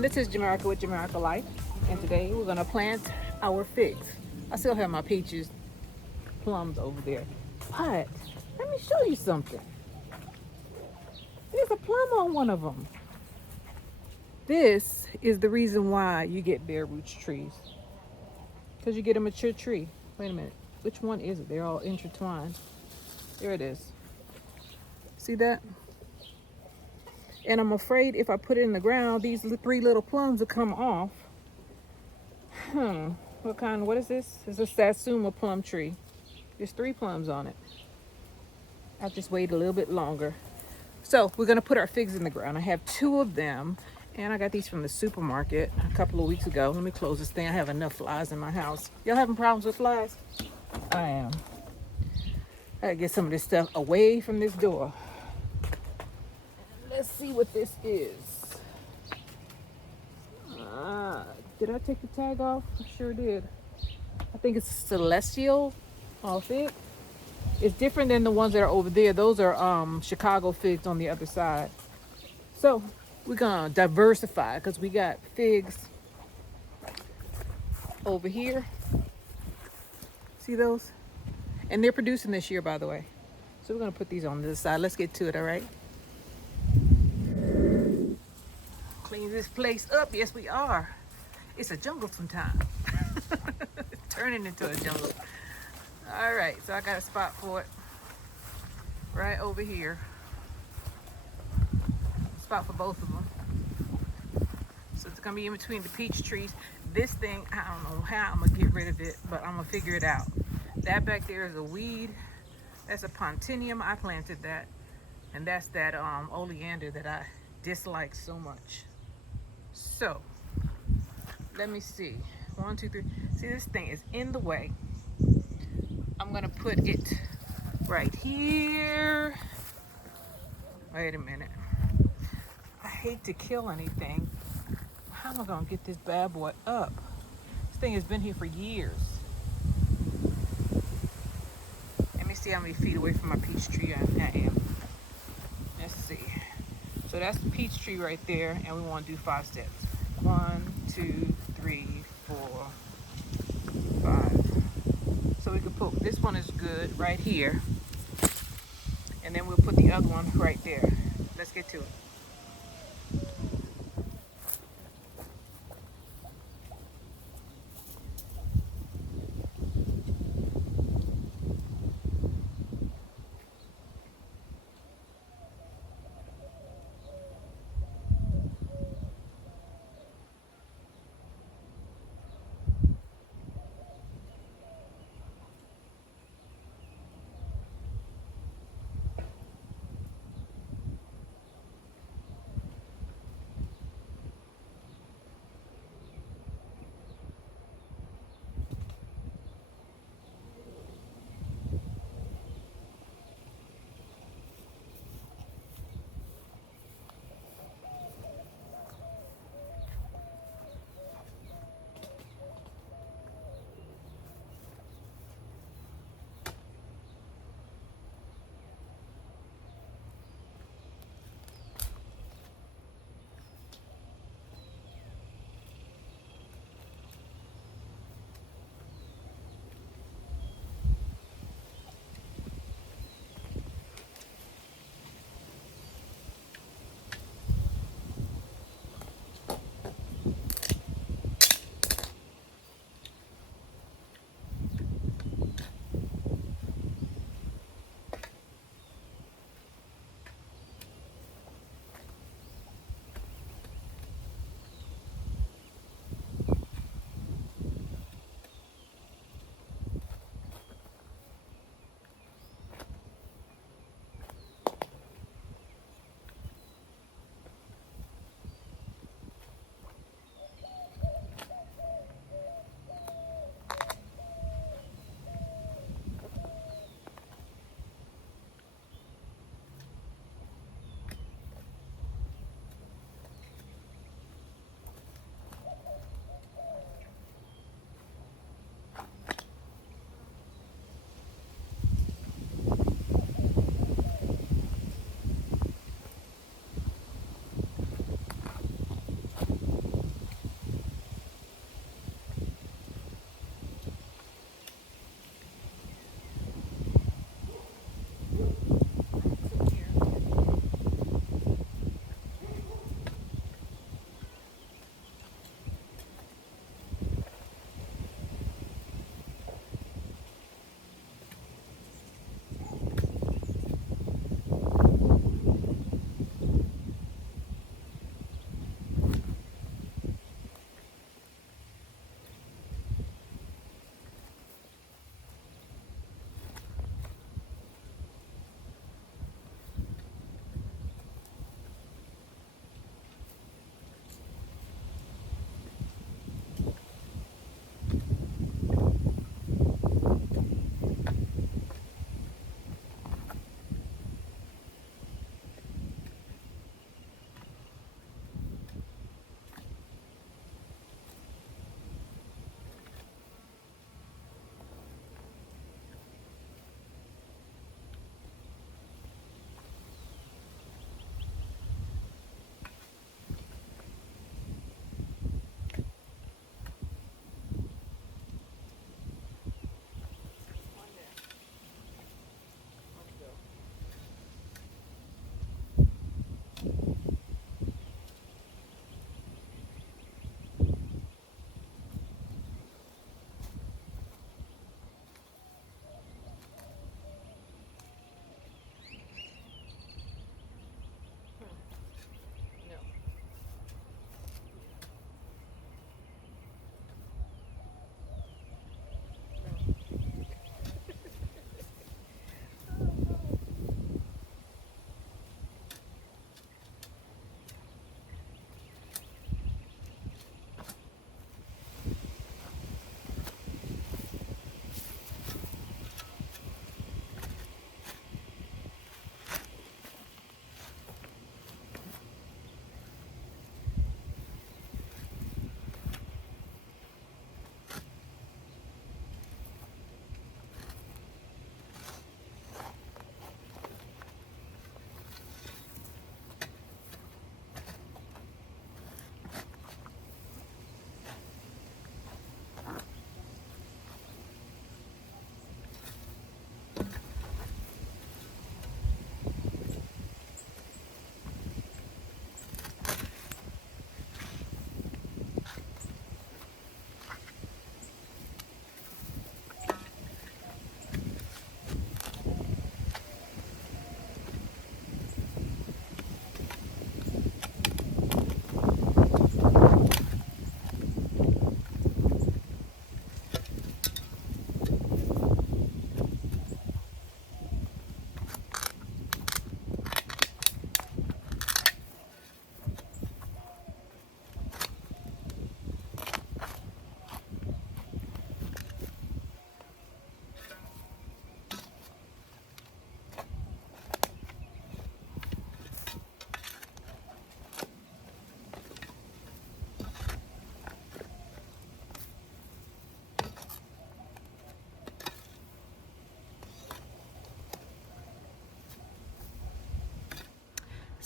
This is Jamaica with Jamaica Life, and today we're gonna plant our figs. I still have my peaches, plums over there, but let me show you something. There's a plum on one of them. This is the reason why you get bare roots trees, because you get a mature tree. Wait a minute, which one is it? They're all intertwined. There it is. See that? And I'm afraid if I put it in the ground, these 3 little plums will come off. What is this? It's a Satsuma plum tree. There's 3 plums on it. I'll just wait a little bit longer. So we're gonna put our figs in the ground. I have 2 of them, and I got these from the supermarket a couple of weeks ago. Let me close this thing. I have enough flies in my house. Y'all having problems with flies? I am. I gotta get some of this stuff away from this door. Let's see what this is. Did I take the tag off? I sure did. I think it's celestial fig. It's different than the ones that are over there. Those are Chicago figs on the other side. So we're gonna diversify because we got figs over here. See those? And they're producing this year, by the way. So we're gonna put these on this side. Let's get to it, all right? Clean this place up. Yes, we are. It's a jungle sometimes. Turning into a jungle. All right, so I got a spot for it right over here. Spot for both of them. So it's gonna be in between the peach trees. This thing, I don't know how I'm gonna get rid of it, but I'm gonna figure it out. That back there is a weed. That's a pontineum. I planted that. And that's that oleander that I dislike so much. So let me see. 1, 2, 3. See, this thing is in the way. I'm gonna put it right here. Wait a minute. I hate to kill anything. How am I gonna get this bad boy up? This thing has been here for years. Let me see how many feet away from my peach tree I am. Let's see. So that's the peach tree right there, and we want to do 5 steps. 1, 2, 3, 4, 5. So we could put this one is good right here, and then we'll put the other one right there. Let's get to it.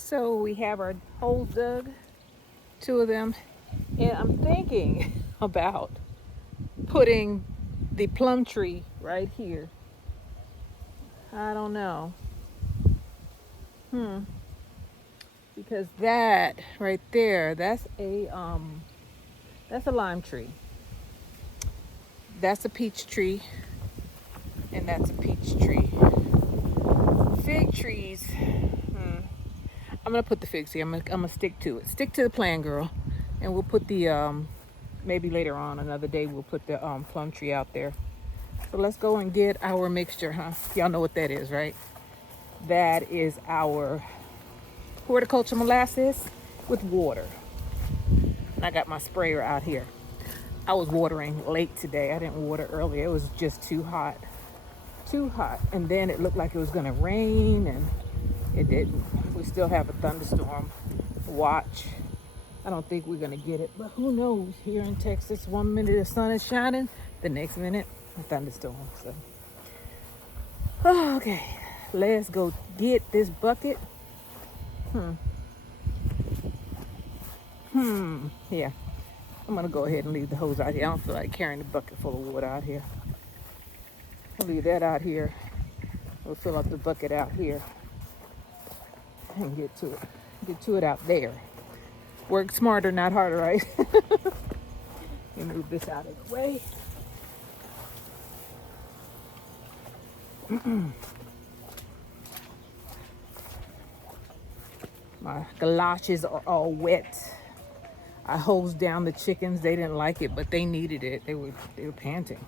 So we have our holes dug, two of them, and I'm thinking about putting the plum tree right here. I don't know. Because that right there, that's a lime tree. That's a peach tree, and that's a peach tree. Fig trees. I'm gonna put the figs here. I'm gonna stick to it. Stick to the plan, girl. And we'll put the maybe later on another day we'll put the plum tree out there. So let's go and get our mixture, huh? Y'all know what that is, right? That is our horticulture molasses with water. And I got my sprayer out here. I was watering late today. I didn't water earlier. It was just too hot. Too hot. And then it looked like it was gonna rain, and it didn't. We still have a thunderstorm watch. I don't think we're gonna get it, but who knows? Here in Texas, 1 minute the sun is shining, the next minute a thunderstorm. So, okay, let's go get this bucket. Yeah, I'm gonna go ahead and leave the hose out here. I don't feel like carrying the bucket full of water out here. I'll leave that out here. We'll fill up the bucket out here and get to it. Get to it out there. Work smarter, not harder, right? Let me move this out of the way. My galoshes are all wet. I hosed down the chickens. They didn't like it, but they needed it. They were panting.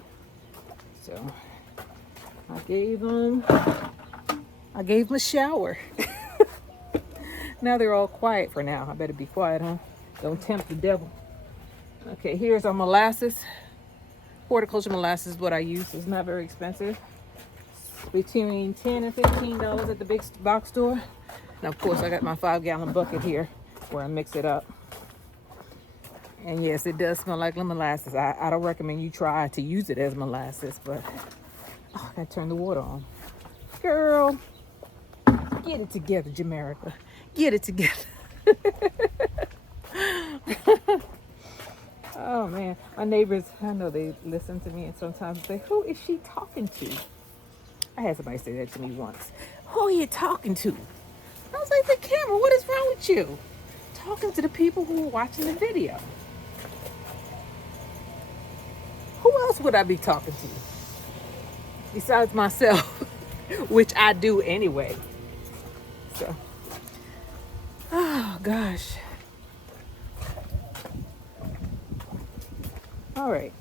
So I gave them a shower. Now they're all quiet for now. I better be quiet, huh? Don't tempt the devil. Okay, here's our molasses. Horticulture molasses is what I use. It's not very expensive. Between $10 and $15 at the big box store. And of course, I got my 5-gallon bucket here where I mix it up. And yes, it does smell like molasses. I don't recommend you try to use it as molasses, but I gotta turn the water on. Girl, get it together, Jamaica. Get it together. Oh man, my neighbors, I know they listen to me and sometimes say, who is she talking to? I had somebody say that to me once. Who are you talking to? I was like, the camera, what is wrong with you? Talking to the people who are watching the video. Who else would I be talking to? Besides myself, which I do anyway. So, oh gosh. All right.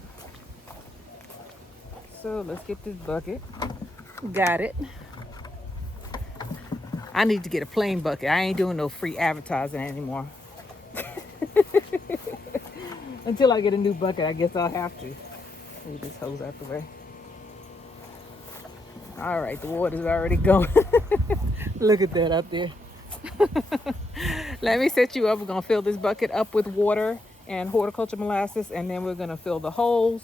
So let's get this bucket. Got it. I need to get a plain bucket. I ain't doing no free advertising anymore. Until I get a new bucket, I guess I'll have to. Let me just hose out the way. All right, the water's already going. Look at that up there. Let me set you up. We're gonna fill this bucket up with water and horticulture molasses, and then we're gonna fill the holes.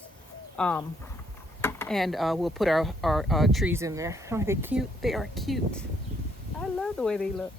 And we'll put our trees in there. Aren't they cute? They are cute. I love the way they look.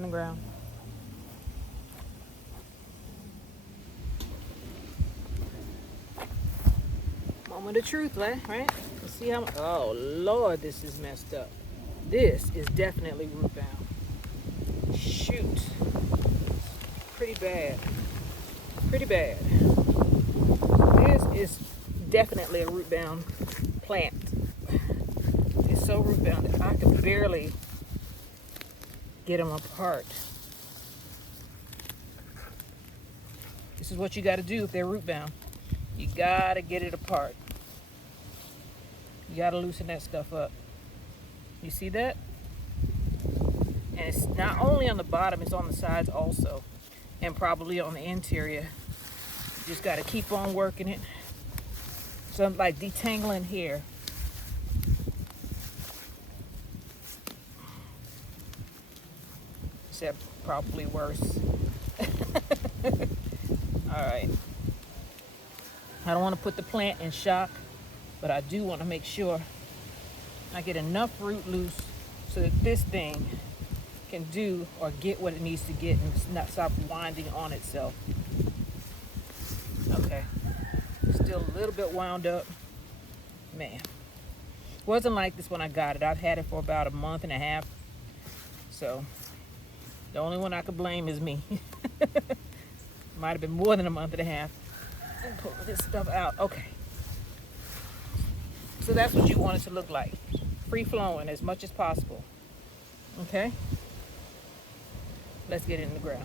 in the ground. Moment of truth, right? Let's see how. Oh Lord, this is messed up. This is definitely root bound. Shoot, pretty bad. Pretty bad. This is definitely a root bound plant. It's so root bound that I can barely get them apart. This is what you got to do if they're root bound. You got to get it apart. You got to loosen that stuff up. You see that? And it's not only on the bottom, it's on the sides also. And probably on the interior. You just got to keep on working it. So I'm like detangling here. Except probably worse. Alright. I don't want to put the plant in shock, but I do want to make sure I get enough root loose so that this thing can do or get what it needs to get and not stop winding on itself. Okay. Still a little bit wound up. Man. Wasn't like this when I got it. I've had it for about a month and a half. So the only one I could blame is me. Might have been more than a month and a half. And pull this stuff out. Okay. So that's what you want it to look like. Free flowing as much as possible. Okay? Let's get it in the ground.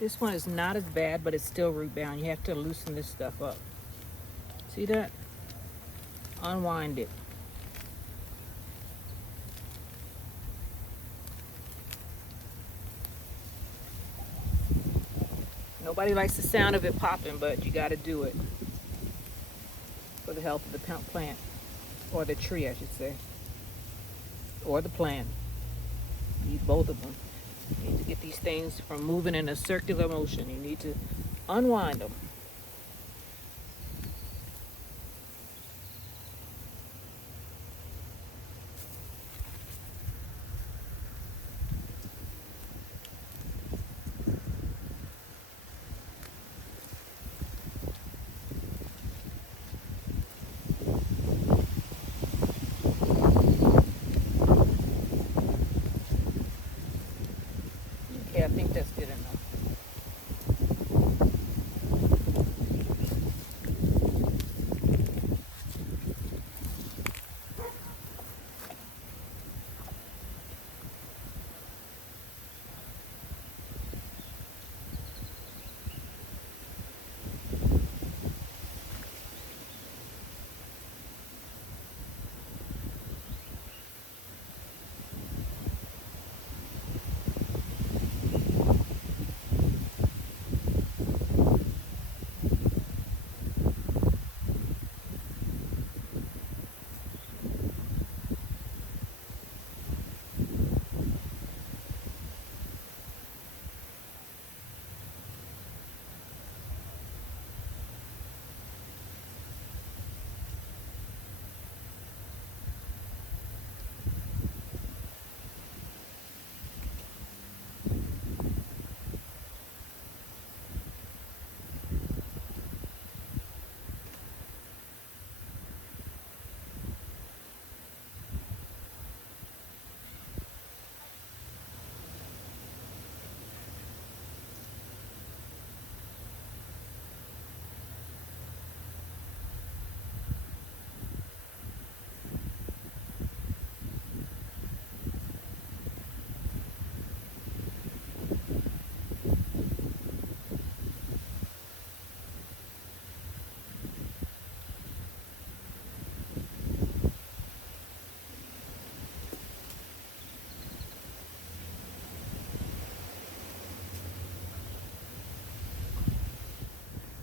This one is not as bad, but it's still root bound. You have to loosen this stuff up. See that? Unwind it. Nobody likes the sound of it popping, but you got to do it. for the health of the plant, or the tree, I should say, or the plant. You need both of them. You need to get these things from moving in a circular motion. You need to unwind them. Okay, I think that's good enough.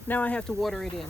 Now I have to water it in.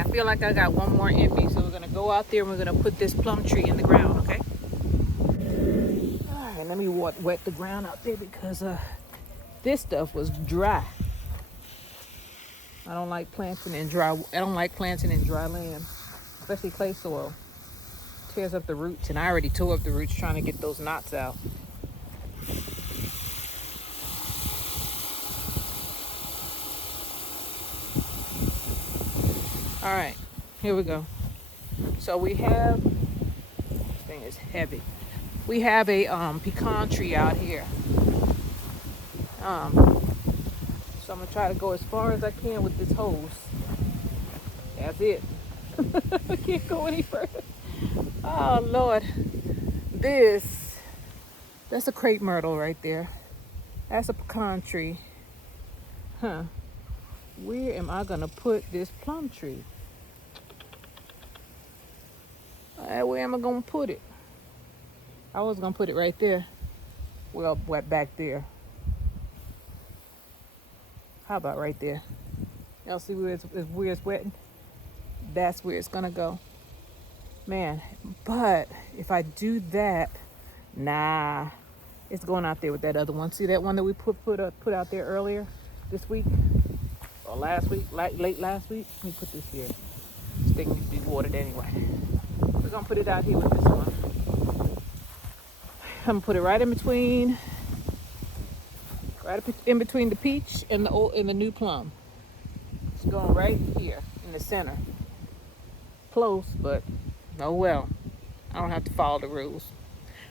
I feel like I got one more in me. So we're gonna go out there and we're gonna put this plum tree in the ground, okay? All right, let me wet the ground out there because this stuff was dry. I don't like planting in dry. I don't like planting in dry land, especially clay soil. Tears up the roots, and I already tore up the roots trying to get those knots out. All right, here we go. So we have, this thing is heavy. We have a pecan tree out here. So I'm gonna try to go as far as I can with this hose. That's it. I can't go any further. Oh Lord, that's a crepe myrtle right there. That's a pecan tree. Huh? Where am I gonna put this plum tree? Where am I gonna put it? I was gonna put it right there. Well, back there. How about right there? Y'all see where it's wetting? That's where it's gonna go. Man, but if I do that, nah, it's going out there with that other one. See that one that we put out there earlier this week or last week, late last week? Let me put this here. This thing needs to be watered anyway. We're gonna put it out here with this one. I'm gonna put it right in between the peach and the new plum. It's going right here in the center. Close, but oh well. I don't have to follow the rules.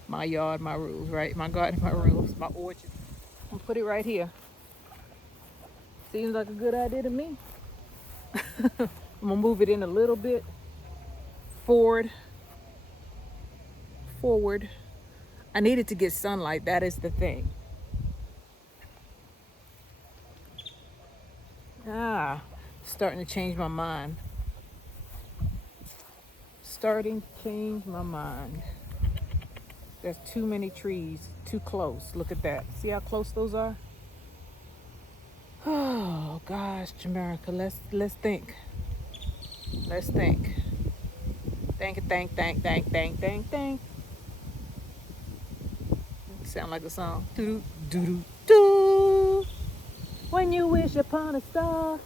My yard, my rules, right? My garden, my rules, my orchard. I'm gonna put it right here. Seems like a good idea to me. I'm gonna move it in a little bit. Forward. I needed to get sunlight. That is the thing. Starting to change my mind. Starting to change my mind. There's too many trees, too close. Look at that. See how close those are? Oh gosh, Jamaica, let's think. Let's think. Think. Sound like a song. Doo doo doo doo. When you wish upon a star,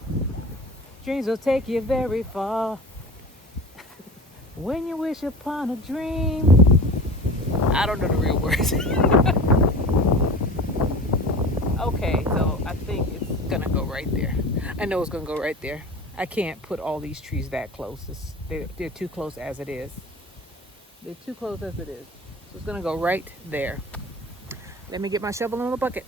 dreams will take you very far. When you wish upon a dream. I don't know the real words. Okay, so I think it's gonna go right there. I know it's gonna go right there. I can't put all these trees that close. They're too close as it is. They're too close as it is. So it's gonna go right there. Let me get my shovel in the bucket.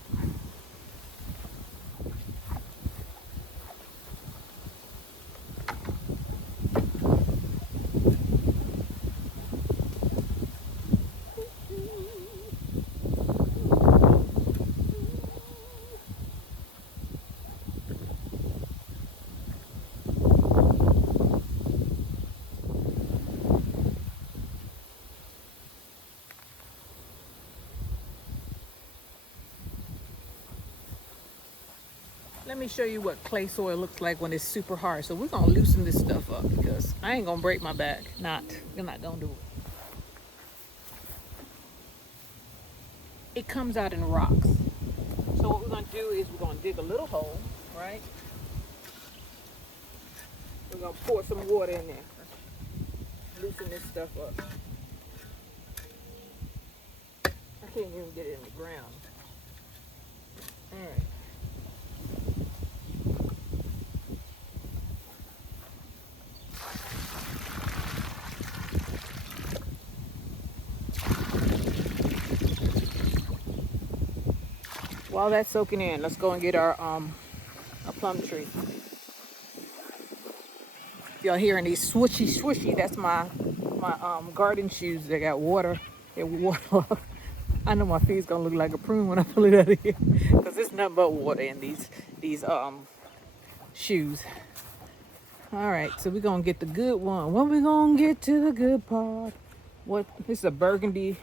Let me show you what clay soil looks like when it's super hard. So we're gonna loosen this stuff up because I ain't gonna break my back. You're not gonna do it. It comes out in rocks. So what we're gonna do is we're gonna dig a little hole, right? We're gonna pour some water in there. Loosen this stuff up. I can't even get it in the ground. All right. While that's soaking in, let's go and get our plum tree. If y'all hearing these swooshy, that's my garden shoes. They got water. They're water. I know my feet's gonna look like a prune when I pull it out of here, because there's nothing but water in these shoes. All right, so we're gonna get the good one. When we gonna get to the good part? What? This is a burgundy,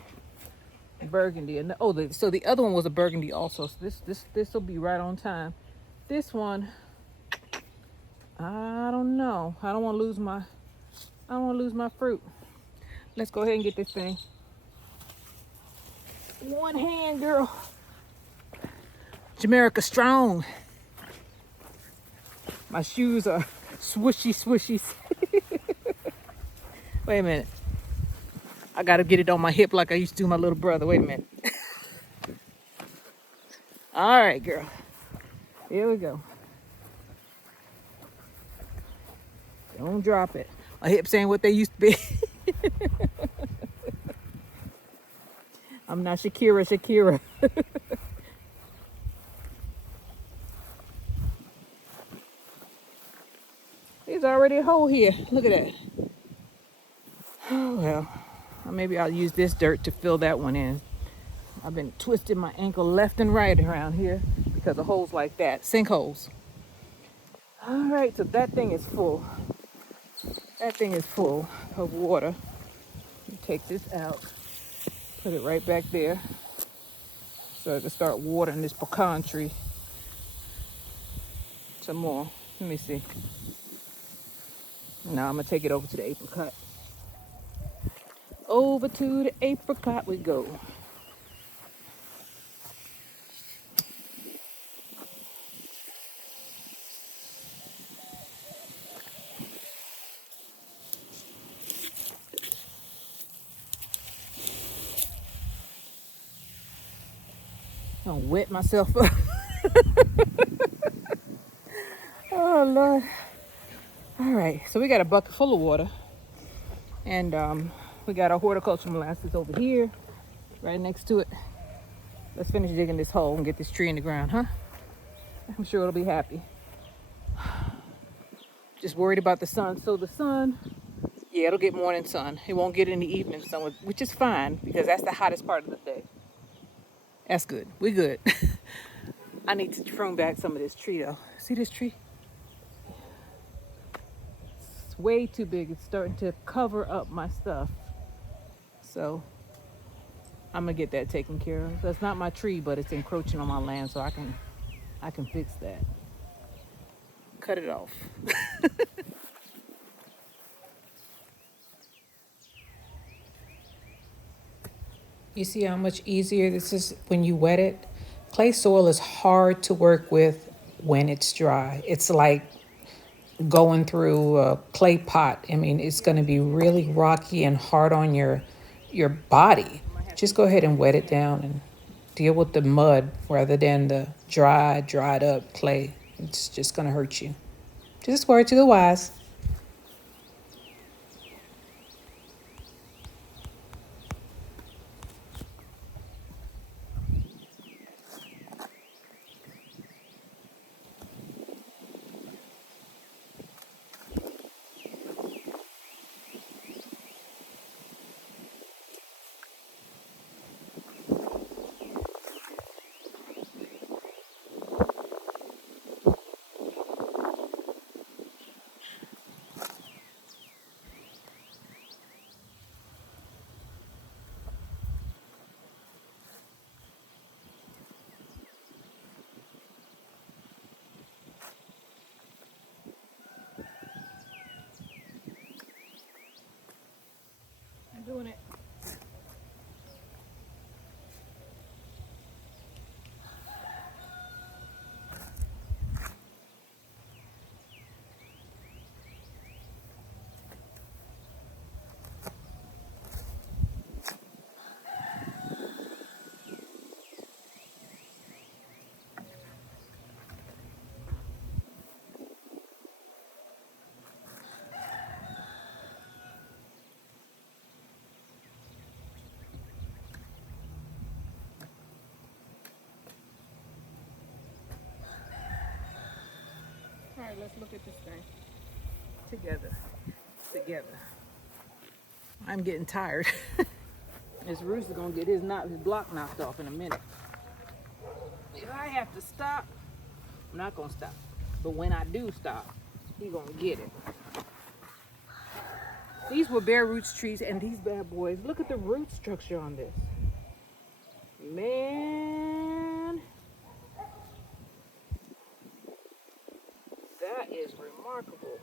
and so the other one was a burgundy also. So this will be right on time. This one I don't know. I don't want to lose my fruit. Let's go ahead and get this thing. One hand, girl. Jamaica strong. My shoes are swooshy swooshies. Wait a minute. I gotta get it on my hip like I used to do my little brother. Wait a minute. All right, girl. Here we go. Don't drop it. My hips ain't what they used to be. I'm not Shakira. There's already a hole here. Look at that. Oh, well, maybe I'll use this dirt to fill that one in. I've been twisting my ankle left and right around here because of holes like that. Sinkholes. All right, so that thing is full. That thing is full of water. Take this out. Put it right back there so I can start watering this pecan tree some more. Let me see. Now I'm gonna take it over to the apricot. Over to the apricot we go. I'm gonna wet myself up. Oh Lord. All right, so we got a bucket full of water, and we got our horticulture molasses over here, right next to it. Let's finish digging this hole and get this tree in the ground, huh? I'm sure it'll be happy. Just worried about the sun. So the sun, yeah, it'll get morning sun. It won't get any evening sun, which is fine because that's the hottest part of the day. That's good. We good. I need to prune back some of this tree though. See this tree? It's way too big. It's starting to cover up my stuff. So I'm gonna get that taken care of. That's not my tree, but it's encroaching on my land, so I can fix that. Cut it off. You see how much easier this is when you wet it? Clay soil is hard to work with when it's dry. It's like going through a clay pot. I mean, it's going to be really rocky and hard on your body. Just go ahead and wet it down and deal with the mud rather than the dried up clay. It's just going to hurt you. Just word to the wise. I'm doing it. All right, let's look at this thing together. I'm getting tired. This rooster's gonna get his block knocked off in a minute. If I have to stop, I'm not gonna stop. But when I do stop, he's gonna get it. These were bare roots trees, and these bad boys, look at the root structure on this. Man, that is remarkable.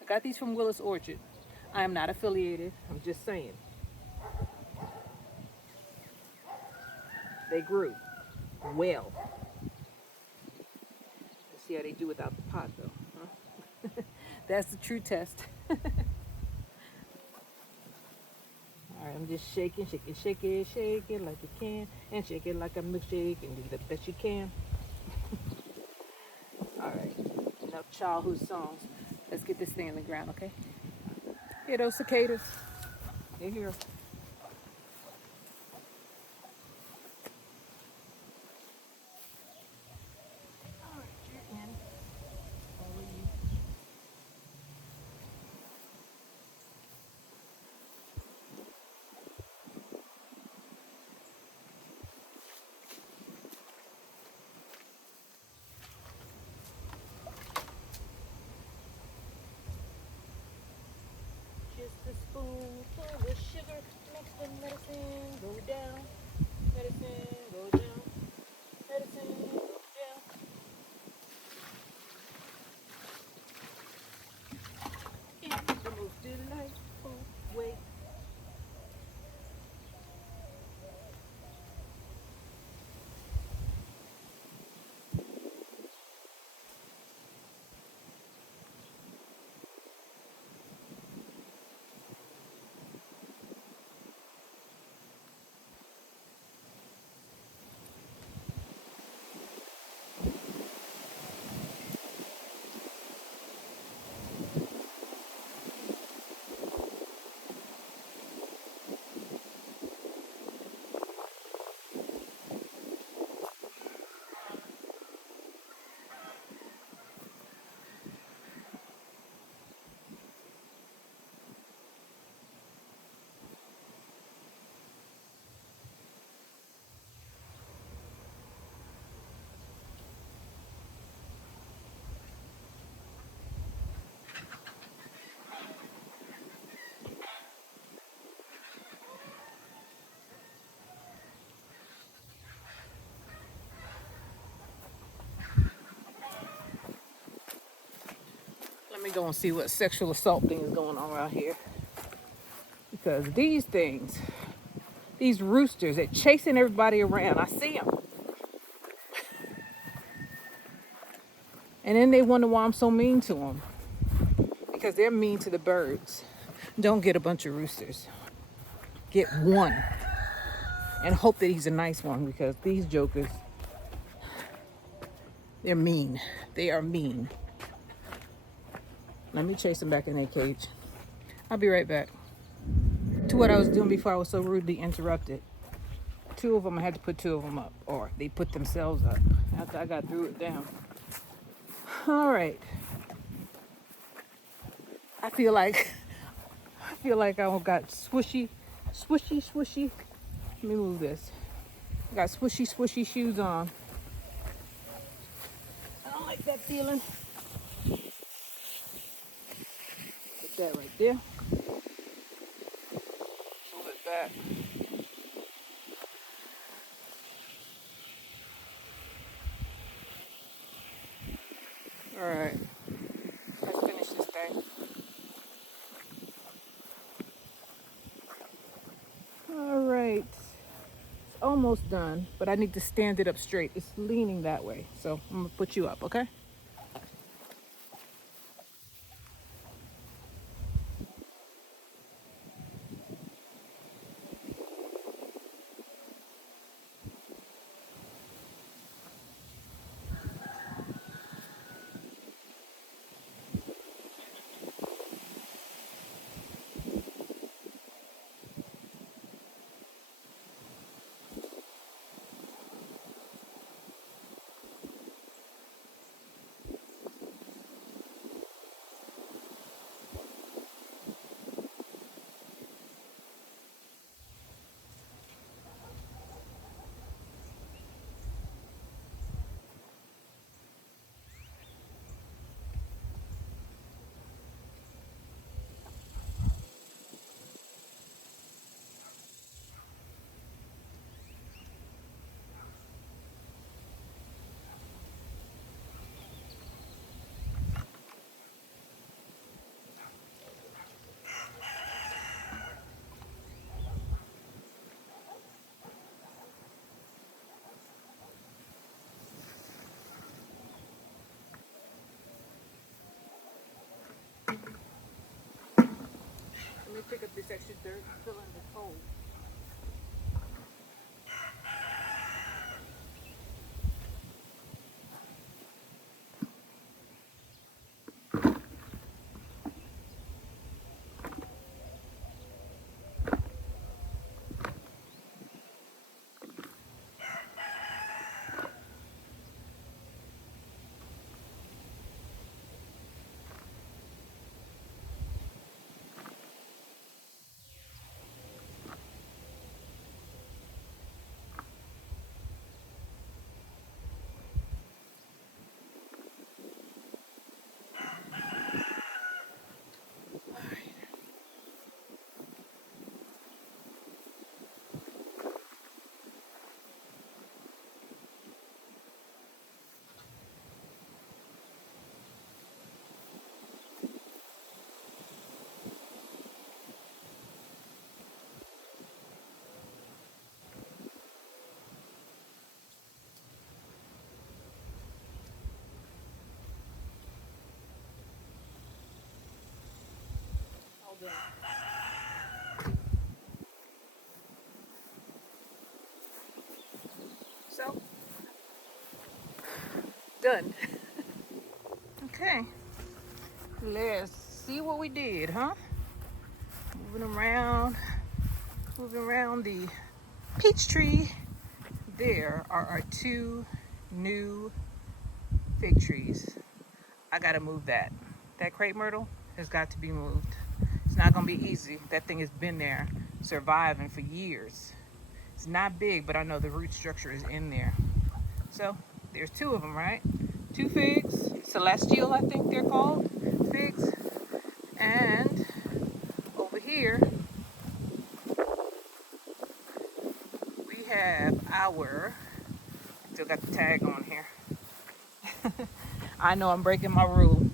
I got these from Willis Orchard. I am not affiliated. I'm just saying. They grew well. Let's see how they do without the pot, though. Huh? That's the true test. All right, I'm just shaking, shaking, shaking, shaking like you can, and shake it like a milkshake, and do the best you can. All right, enough childhood songs. Let's get this thing in the ground, okay? Here, those cicadas. They're here. All right, you're in. Over you. Just a spoonful of sugar makes the medicine go down. Medicine go down. Medicine go down. It's the most delightful way. Let me go and see what sexual assault thing is going on around here. Because these things, these roosters, they're chasing everybody around. I see them. And then they wonder why I'm so mean to them. Because they're mean to the birds. Don't get a bunch of roosters. Get one. And hope that he's a nice one, because these jokers, they're mean. They are mean. Let me chase them back in their cage. I'll be right back. To what I was doing before I was so rudely interrupted. Two of them, I had to put two of them up, or they put themselves up after I got threw it down. All right. I feel like I got swishy. Let me move this. I got swishy shoes on. I don't like that feeling. Put that right there. Move it back. All right. Let's finish this thing. All right. It's almost done, but I need to stand it up straight. It's leaning that way, so I'm gonna put you up, okay? me pick up this extra dirt and fill in this hole. All done. So, done. Okay, let's see what we did, huh? Moving around the peach tree. There are our two new fig trees. I gotta move that. That crepe myrtle has got to be moved. It's not gonna be easy. That thing has been there surviving for years. It's not big, but I know the root structure is in there. So there's two of them, right? Two figs, celestial, I think they're called, figs. And over here, we have our, still got the tag on here. I know I'm breaking my rule.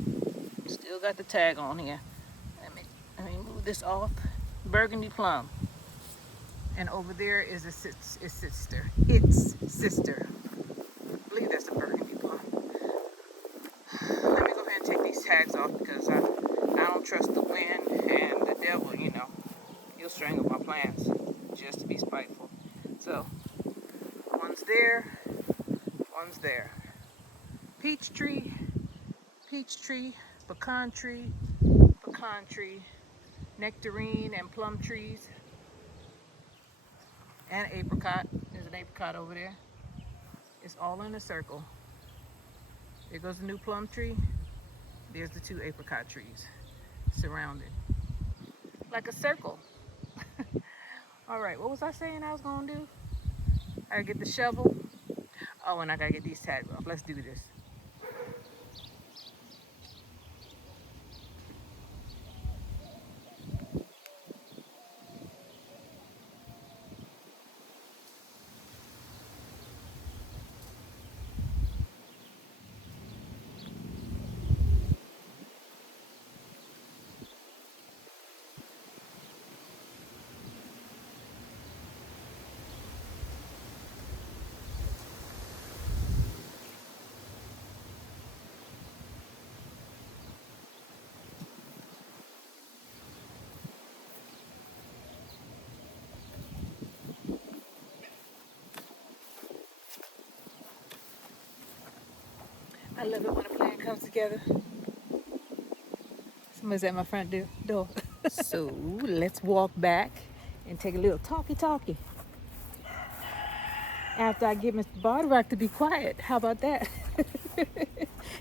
Still got the tag on here. Let me move this off. Burgundy plum. And over there is its sister. Its sister. I believe that's a burgundy plum. Let me go ahead and take these tags off because I don't trust the wind and the devil, you know. He'll strangle my plants just to be spiteful. So, one's there, one's there. Peach tree, pecan tree, nectarine and plum trees, and apricot. There's an apricot over there. It's all in a circle. There goes the new plum tree. There's the two apricot trees surrounded like a circle. All right, what was I saying I was gonna do? I gotta get the shovel. Oh, and I gotta get these tags off. Let's do this. I love it when a plan comes together. Somebody's at my front door. So let's walk back and take a little talkie. After I get Mr. Bardrock to be quiet. How about that?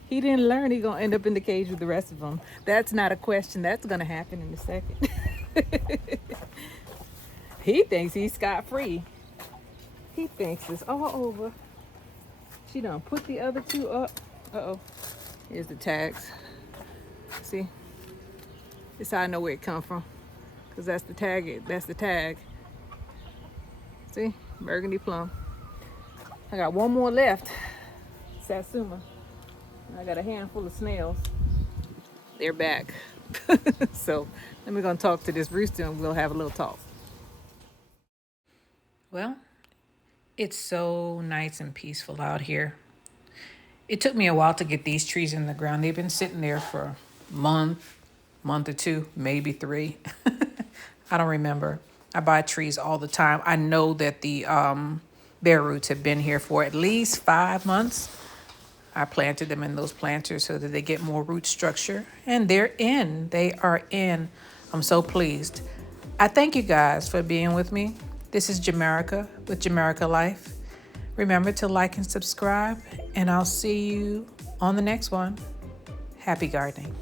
He didn't learn. He's going to end up in the cage with the rest of them. That's not a question. That's going to happen in a second. He thinks he's scot-free. He thinks it's all over. She done put the other two up. Uh-oh. Here's the tags. See? This how I know where it come from. Because that's the tag. That's the tag. See? Burgundy plum. I got one more left. Satsuma. I got a handful of snails. They're back. So let me go talk to this rooster and we'll have a little talk. Well, it's so nice and peaceful out here. It took me a while to get these trees in the ground. They've been sitting there for a month or two, maybe 3. I don't remember. I buy trees all the time. I know that the bare roots have been here for at least 5 months. I planted them in those planters so that they get more root structure. And they're in. They are in. I'm so pleased. I thank you guys for being with me. This is Jamerica with Jamerica Life. Remember to like and subscribe, and I'll see you on the next one. Happy gardening.